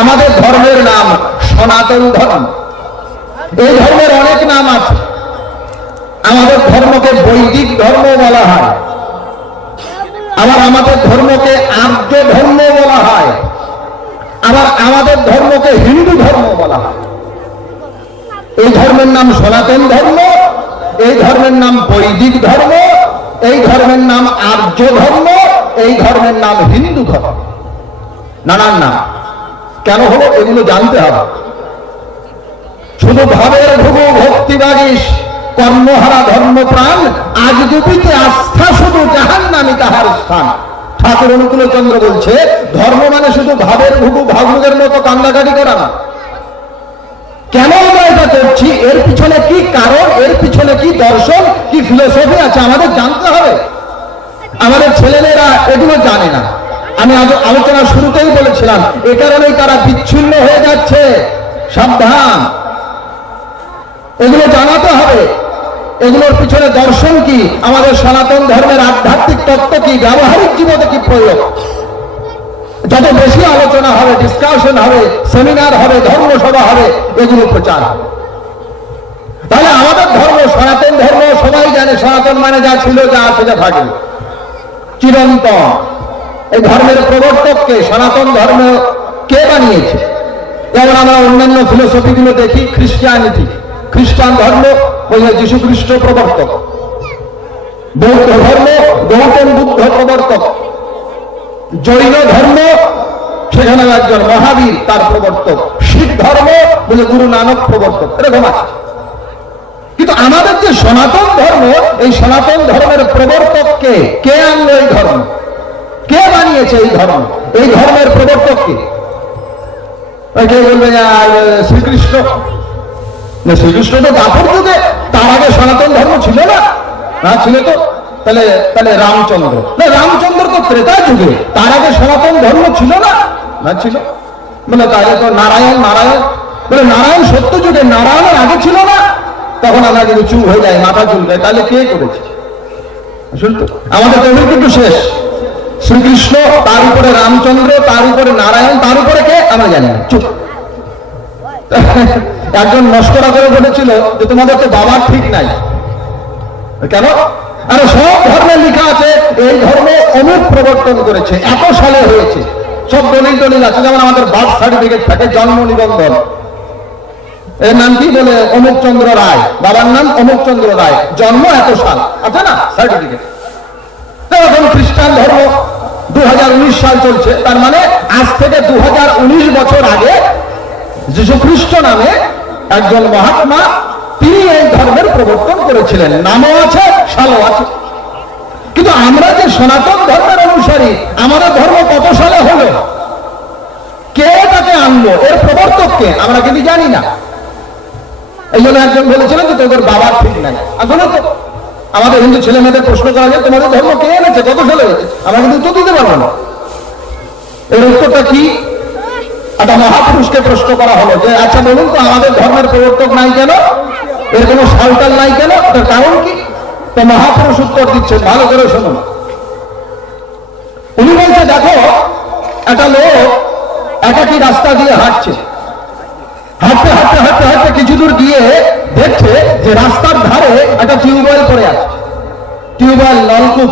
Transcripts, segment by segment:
আমাদের ধর্মের নাম সনাতন ধর্ম। এই ধর্মের অনেক নাম আছে। আমাদের ধর্মকে বৈদিক ধর্ম বলা হয়। আবার আমাদের ধর্মকে আর্য ধর্ম বলা হয়। আবার আমাদের ধর্মকে হিন্দু ধর্ম বলা হয়। এই ধর্মের নাম সনাতন ধর্ম, এই ধর্মের নাম বৈদিক ধর্ম, এই ধর্মের নাম আর্য ধর্ম, এই ধর্মের নাম হিন্দু ধর্ম। নানান নাম। কেন হলো এগুলো জানতে হবে। শুধু ভাবের ভুগু ভক্তি বাগিস, কর্মহারা ধর্মপ্রাণ আজ দুপিতে আস্থা শুধু জাহান নামি তাহার স্থান। ঠাকুর অনুকূল চন্দ্র বলছে, ধর্ম মানে শুধু ভাবের ভুগু ভাগুদের মতো কান্দাকাটি করা না। কেন আমরা এটা করছি? এর পিছনে কি কারণ? এর পিছনে কি দর্শন? কি ফিলোসফি আছে? আমাদের জানতে হবে। আমাদের ছেলেমেয়েরা এগুলো জানে না। আমি আলোচনা শুরুতেই বলেছিলাম, এ কারণেই তারা বিচ্ছিন্ন হয়ে যাচ্ছে। সাবধান। এগুলো জানাতে হবে। এগুলোর পিছনে দর্শন কি? আমাদের সনাতন ধর্মের আধ্যাত্মিক তত্ত্ব কি? ব্যবহারিক জীবনে কি প্রয়োগ? যত বেশি আলোচনা হবে ডিসকাশন হবে সেমিনার হবে, ধর্মসভা হবে, এগুলো প্রচার হবে। তাহলে আমাদের ধর্ম সনাতন ধর্ম, সবাই জানে সনাতন মানে যা ছিল, যা আছে, যা থাকবে চিরন্তন। এই ধর্মের প্রবর্তককে সনাতন ধর্ম কে বানিয়েছে? যেমন আমরা অন্যান্য ফিলোসফি গুলো দেখি খ্রিস্টানিটি খ্রিস্টান ধর্ম বলছে যীশু খ্রিস্ট প্রবর্তক। বৌদ্ধ ধর্ম গৌতম বুদ্ধ প্রবর্তক। জৈন ধর্ম, সেখানে একজন মহাবীর তার প্রবর্তক। শিখ ধর্ম বলে গুরু নানক প্রবর্তক। এরকম আছে। কিন্তু আমাদের যে সনাতন ধর্ম, এই সনাতন ধর্মের প্রবর্তক কে কে আনলো এই ধর্ম? কে বানিয়েছে এই ধর্ম? এই ধর্মের প্রবর্তক কে? কে বলবে শ্রীকৃষ্ণ। শ্রীকৃষ্ণ তো দাপর যুগে, তার আগে সনাতন ধর্ম ছিল না। না ছিল তো? তাহলে তাহলে রামচন্দ্র। না, রামচন্দ্র তো ত্রেতা যুগে, তার আগে সনাতন ধর্ম ছিল না। না ছিল। বলে তাহলে তো নারায়ণ নারায়ণ। বলে, নারায়ণ সত্য যুগে, নারায়ণের আগে ছিল না। তখন আমরা কিন্তু চুপ হয়ে যায় মাথা চুল তাহলে কে করেছে? আসলে তো আমাদের তৈরি কিন্তু শেষ। শ্রীকৃষ্ণ, তার উপরে রামচন্দ্র, তার উপরে নারায়ণ, তার উপরে কে? আমরা জানি চুপ। একজন নষ্টরা করে বলেছিল যে তোমাদের তো বাবার ঠিক নাই। কেন? আরে সব ধর্মে লেখা আছে, এই ধর্মে অমুক প্রবর্তন করেছে, এত সালে হয়েছে। সব দলিল দলিল আছে, যেমন আমাদের বার্থ সার্টিফিকেট থাকে, জন্ম নিবন্ধন। এর নাম কি বলে? অমুক চন্দ্র রায়। বাবার নাম অমুক চন্দ্র রায়। জন্ম এত সাল। আছে না? সার্টিফিকেট। খ্রিস্টান ধর্ম সাল চলছে, তার মানে আজ থেকে দু বছর আগে যীশু খ্রিস্ট নামে একজন মহাত্মা তিনি এই ধর্মের প্রবর্তন করেছিলেন। নামও আছে, সালও আছে। কিন্তু আমরা যে সনাতন ধর্মের অনুসারী, আমাদের ধর্ম কত সালে হলো? কে তাকে আনলো? এর প্রবর্তক কে? আমরা কিন্তু জানি না। এই জন্য একজন বলেছিলেন যে তোদের বাবার ঠিক নাই। আসলে তো আমাদের হিন্দু ছেলে মেয়েদের প্রশ্ন করা যায়, তোমাদের ধর্ম কে এনেছে? কত সালে আমরা কিন্তু উত্তর দিতে পারব না। এর উত্তরটা কি? একটা মহাপুরুষকে প্রশ্ন করা হলো যে আচ্ছা বলুন তো, আমাদের ধর্মের প্রবর্তক নাই কেন? এর কোনো সালটাল নাই কেন? তার কারণ কি? তো মহাপুরুষ উত্তর দিচ্ছেন ভালো করে শুনুন উনি বলছে, দেখো, একটা লোক একাকি রাস্তা দিয়ে হাঁটছে। হাঁটতে হাঁটতে হাঁটতে হাঁটতে কিছু দূর গিয়ে দেখছে যে রাস্তার ধারে একটা টিউবওয়েল পড়ে আছে টিউবওয়েল, নলকূপ।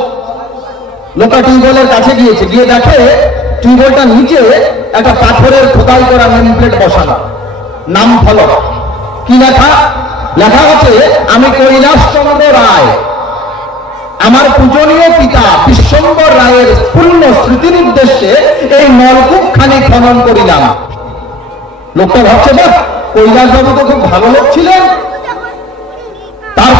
লোকা টিউবওয়েলের কাছে গিয়েছে, গিয়ে দেখে টিউবওয়েলটা নিচে একটা পাথরের খোদাই করা নেম প্লেট বসানো। নাম ফলক কি লেখা? লেখা আছে, আমি কৈলাস চন্দ্র রায়। আমার পূজনীয় পিতা বিশ্বম্বর রায়ের পূর্ণ স্মৃতির উদ্দেশ্যে এই নলকূপ খানি খনন করিলাম। লোকটা ভাবছে না কৈলাস বাবু তো খুব ভালো লোক ছিলেন।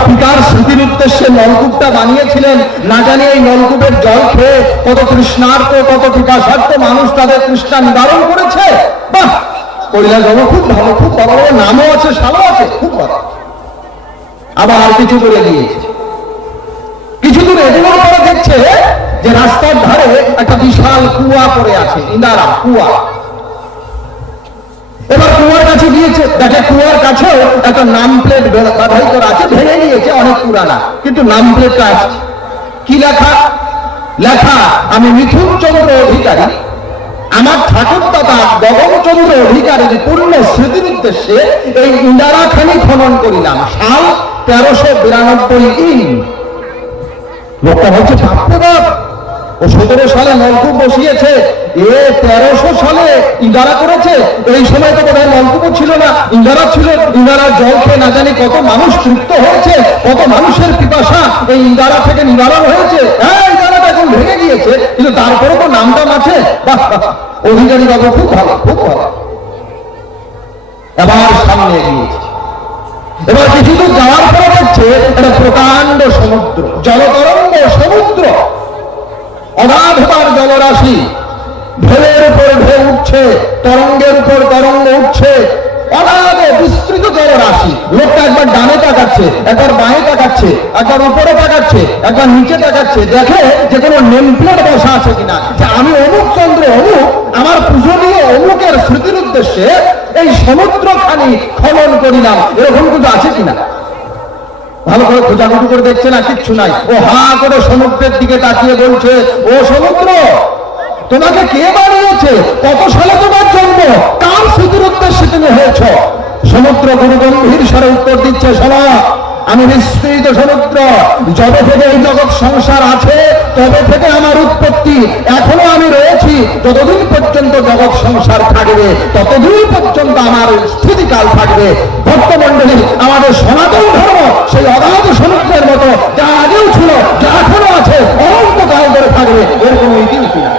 পিতার স্মৃতির উদ্দেশ্যে নলকূপটা বানিয়েছিলেন। না জানি এই নলকূপের জল খেয়ে কত তৃষ্ণার্ত, কত পিপাসার্থ মানুষ তাদের তৃষ্ণা নিবারণ করেছে। বাহ! কৈলাস বাবু খুব ভালো, খুব বড় বড় নামও আছে সালও আছে, খুব ভালো। আবার কিছু করে দিয়েছে কিছু দূর এগুলোর পরে দেখছে যে রাস্তার ধারে একটা বিশাল কুয়া পড়ে আছে ইন্দারা কুয়া। এবার কুয়ার কাছে গিয়েছে, দেখে কুয়ার কাছেও একটা নাম প্লেট বাধাই করা আছে, ভেঙে নিয়েছে অনেক পুরানা। কিন্তু নাম প্লেটটা আছে। কি লেখা? লেখা, আমি মিথুন চন্দ্র অধিকারী, আমার ঠাকুর দাদা গগনচন্দ্র অধিকারীর পূর্ণ স্মৃতির উদ্দেশ্যে এই ইন্দারাখানি খনন করিলাম। সাল তেরোশো বিরানব্বই ইন লোকটা বাপরে বাপ ও সতেরো সালে নলকূপ বসিয়েছে। এ তেরোশো সালে ইন্দারা করেছে। এই সময় তো বোধহয় নলকূপ ছিল না, ইন্দারা ছিল। ইন্দারার জল খেয়ে না জানি কত মানুষ তৃপ্ত হয়েছে, কত মানুষের পিপাসা এই ইন্দারা থেকে নিবারণ হয়েছে। হ্যাঁ এখন ভেঙে গিয়েছে, কিন্তু তারপরে তো নাম নামটাম আছে। অধিকারী বাবু, খুব ভালো খুব ভালো। এবার সামনে এগিয়েছে এবার কিছু দূর যাওয়ার পরে দেখছে একটা প্রকাণ্ড সমুদ্র, জলতরঙ্গ সমুদ্র। অগাধবার জলরাশি। ঢেউয়ের উপর ঢেউ উঠছে, তরঙ্গের উপর তরঙ্গ উঠছে। অনাদে বিস্তৃত জলরাশি। লোকটা একবার ডানে তাকাচ্ছে, একবার বাঁয়ে তাকাচ্ছে, একবার উপরে তাকাচ্ছে, একবার নিচে তাকাচ্ছে। দেখে যে কোনো নেমপ্লেট বসা আছে কিনা। যে আমি অমুক চন্দ্র অমুক, আমার পূজনীয় অমুকের স্মৃতির উদ্দেশ্যে এই সমুদ্রখানি খনন করিলাম। এরকম কিন্তু আছে কিনা? ভালো করে খোঁজাখুঁজি করে দেখছে না, কিচ্ছু নাই। ও হা করে সমুদ্রের দিকে তাকিয়ে বলছে, ও সমুদ্র, তোমাকে কে বানিয়েছে? কত সালে তোমার জন্ম? কার স্মৃতির উদ্দেশ্যে তুমি হয়েছ? সমুদ্র গুরু গম্ভীর স্বরে উত্তর দিচ্ছে শোনা আমি বিস্তৃত সমুদ্র যবে থেকে এই জগৎ সংসার আছে, তবে থেকে আমার উৎপত্তি এখনও আমি রয়েছি। যতদিন পর্যন্ত জগৎ সংসার থাকবে ততদিন পর্যন্ত আমার স্থিতিকাল থাকবে। ভক্তমণ্ডলী, আমাদের সনাতন ধর্ম, সেই অগাধ সমুদ্রের মতো, যা আগেও ছিল, যা এখনও আছে, অনন্তকাল ধরে থাকবে। এর কোনো ইতিমিতি নাই।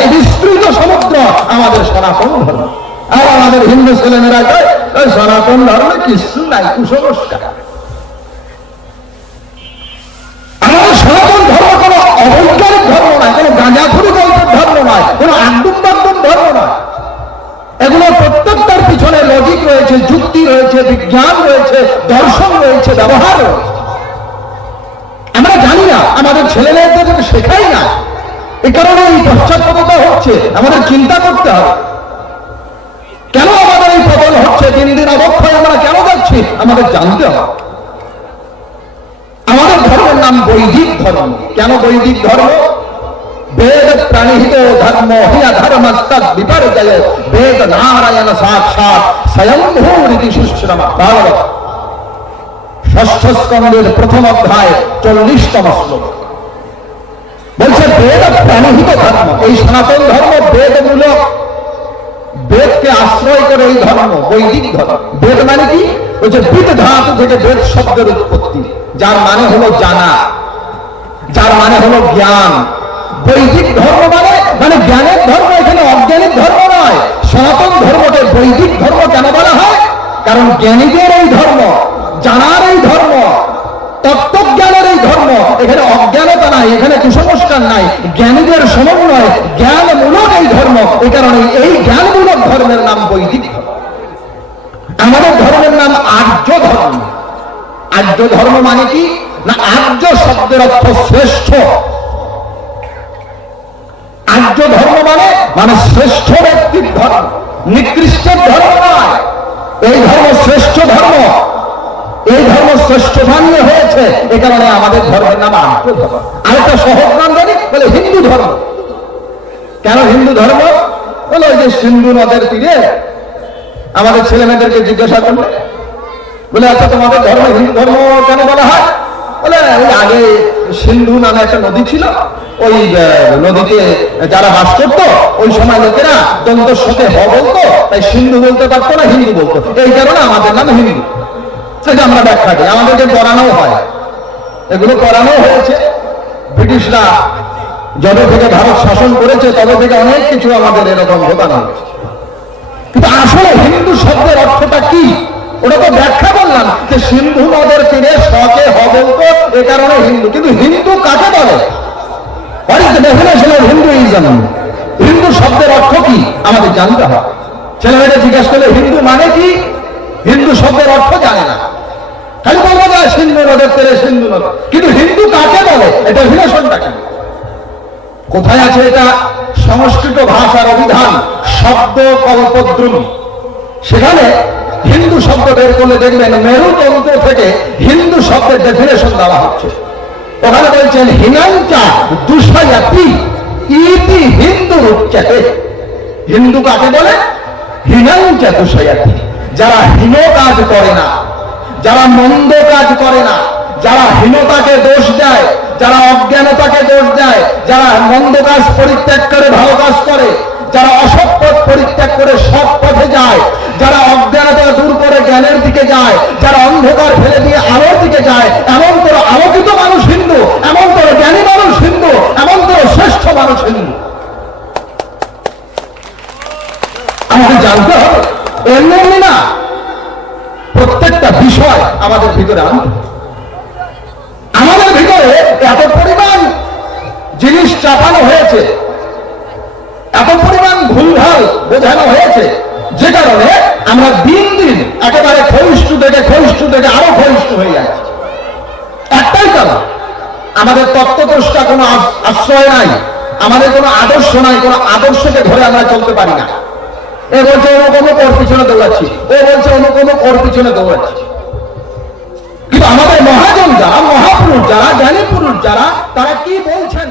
এই বিস্তৃত সমুদ্র আমাদের সনাতন ধর্ম। আর আমাদের হিন্দু ছেলেমেয়েরা কয়, "ওই সনাতন ধর্মে কিছু নাই, কুসংস্কার আমাদের সনাতন ধর্ম কোনো অবৈজ্ঞানিক ধর্ম নয় কোনো গাঁজাখুরি গল্পের ধর্ম নয় কোনো আড্ডুম বাদ্যুম ধর্ম নয় এগুলো প্রত্যেকটার পিছনে লজিক রয়েছে, যুক্তি রয়েছে, বিজ্ঞান রয়েছে, দর্শন রয়েছে, ব্যবহার আমরা জানি না, আমাদের ছেলেমেয়েদের শেখাই না। এ কারণে এই পশ্চাৎপদতা হচ্ছে, আমাদের চিন্তা করতে হবে। কেন আমাদের এই পতন হচ্ছে? দিন দিন অবক্ষয় আমরা কেন যাচ্ছি? আমাদের জানতে হবে। আমাদের ধর্মের নাম বৈদিক ধর্ম। কেন বৈদিক ধর্ম? বেদ প্রাণিহিত ধর্ম, হিয়া ধর্ম তদ বিপর্যয় বেদ নারায়ণ সাক্ষাৎ স্বয়ংভূ রীতি সুশ্রম ভাগবত ষষ্ঠ স্কন্ধের প্রথম অধ্যায় চল্লিশতম শ্লোক। বলছে, বেদ প্রাণিহিত ধর্ম, এই সনাতন ধর্ম বেদমূলক। বেদকে আশ্রয় করে এই ধর্ম, বৈদিক ধর্ম। বেদ মানে কি? বলছে, বিদ ধাতু থেকে বেদ শব্দের উৎপত্তি। যার মানে হলো জানা। যার মানে হলো জ্ঞান। বৈদিক ধর্ম মানে মানে জ্ঞানের ধর্ম এখানে অজ্ঞানের ধর্ম নয়। সনাতন ধর্মকে বৈদিক ধর্ম কেন বলা হয়? কারণ জ্ঞানীদের এই ধর্ম, জানার এই ধর্ম, তত্ত্বজ্ঞানের এই ধর্ম, এখানে অজ্ঞানতা নাই, এখানে কুসংস্কার নাই, জ্ঞানীদের সমন্বয়, জ্ঞানমূলক এই ধর্ম, এই কারণে এই জ্ঞানমূলক ধর্মের নাম বৈদিক আমাদের ধর্মের নাম আর্য ধর্ম। আর্য ধর্ম মানে কি? না, আর্য শব্দের অর্থ শ্রেষ্ঠ। মানে মানে শ্রেষ্ঠ ব্যক্তির ধর্ম নিকৃষ্টের ধর্ম নয়। এই ধর্ম শ্রেষ্ঠ ধর্ম। এই ধর্ম শ্রেষ্ঠ ধর্মে হয়েছে। এ কারণে আমাদের ধর্মের নাম আরেকটা সহজ নাম জানি বলে হিন্দু ধর্ম। কেন হিন্দু ধর্ম? বলে ওই যে সিন্ধু নদের তীরে আমাদের ছেলে মেয়েদেরকে জিজ্ঞাসা করলে, বলে আচ্ছা তোমাদের ধর্ম হিন্দু ধর্ম কেন বলা হয়? বলে ওই আগে সিন্ধু নামে একটা নদী ছিল, ওই নদীতে যারা বাস করতো, ওই সময় লোকেরা দ্বন্দ্বর সাথে হ বলতো, তাই সিন্ধু বলতে পারতো না, হিন্দু বলতো। এই কারণে আমাদের নাম হিন্দু। সেটা আমরা ব্যাখ্যা দিই আমাদেরকে পড়ানো হয়। এগুলো করানো হয়েছে। ব্রিটিশরা যবে থেকে ভারত শাসন করেছে, তবে থেকে অনেক কিছু আমাদের এরকম ঘটানো হয়েছে কিন্তু আসলে হিন্দু শব্দের অর্থটা কি? ওটা তো ব্যাখ্যা বললাম যে সিন্ধু নদের তীরে শকে হবন্ত এ কারণে হিন্দু। কিন্তু হিন্দু কাকে বলে? হিন্দুইজম হিন্দু শব্দের অর্থ কি? আমাদের জানতে হবে। ছেলেমেয়েরা জিজ্ঞেস করলে, হিন্দু মানে কি? হিন্দু শব্দের অর্থ জানে না। খালি বলব যে সিন্ধু নদের তীরে সিন্ধু নদ। কিন্তু হিন্দু কাকে বলে? এটা ডেফিনেশনটা কি? কোথায় আছে এটা? সংস্কৃত ভাষার অভিধান, শব্দ কল্পদ্রুম। সেখানে হিন্দু শব্দ বের করলে দেখবেন মেরুতন্ত্র থেকে হিন্দু শব্দের ডেফিনেশন দেওয়া হচ্ছে। ওখানে বলছেন হিনাঞ্চা দুষয়াতি ইতি হিন্দু উচ্চাতে হিন্দু কাকে বলে? হীনাং চাতুষয়াতি যারা হীন কাজ করে না, যারা মন্দ কাজ করে না, যারা হীনতাকে দোষ দেয়, যারা অজ্ঞানতাকে দোষ দেয়, যারা মন্দ কাজ পরিত্যাগ করে, ভালো কাজ করে, যারা অসৎ পথ পরিত্যাগ করে সৎ পথে যায়, যারা অজ্ঞানতা দূর করে জ্ঞানের দিকে যায়, যারা অন্ধকার ফেলে দিয়ে আলোর দিকে যায়, এমন করে আলোকিত মানুষ হিন্দু, এমন করে জ্ঞানী মানুষ হিন্দু, এমন করে শ্রেষ্ঠ মানুষ হিন্দু। আমাদের জানতে হবে এমনি না। প্রত্যেকটা বিষয় আমাদের ভিতরে আনতে আমাদের ভিতরে এত পরিমাণ জিনিস চাপানো হয়েছে, এত পরিমাণ ভুলভাল বোঝানো হয়েছে, যে কারণে আমরা দিন দিন একেবারে ক্ষয়িষ্ঠু থেকে ক্ষয়িষ্ঠু থেকে আরও ক্ষয়িষ্ঠু হয়ে যাচ্ছি। একটাই কারণ আমাদের তত্ত্বদ্রষ্টা কোনো আশ্রয় নাই, আমাদের কোনো আদর্শ নাই, কোনো আদর্শকে ধরে আমরা চলতে পারি না। এ বলছে অমুক ওর পিছনে দৌড়াচ্ছি, ও বলছে অমুক ওর পিছনে দৌড়াচ্ছি। কিন্তু আমাদের মহাজন যারা, মহাপুরুষ যারা জ্ঞানী পুরুষ যারা, তারা কি বলছেন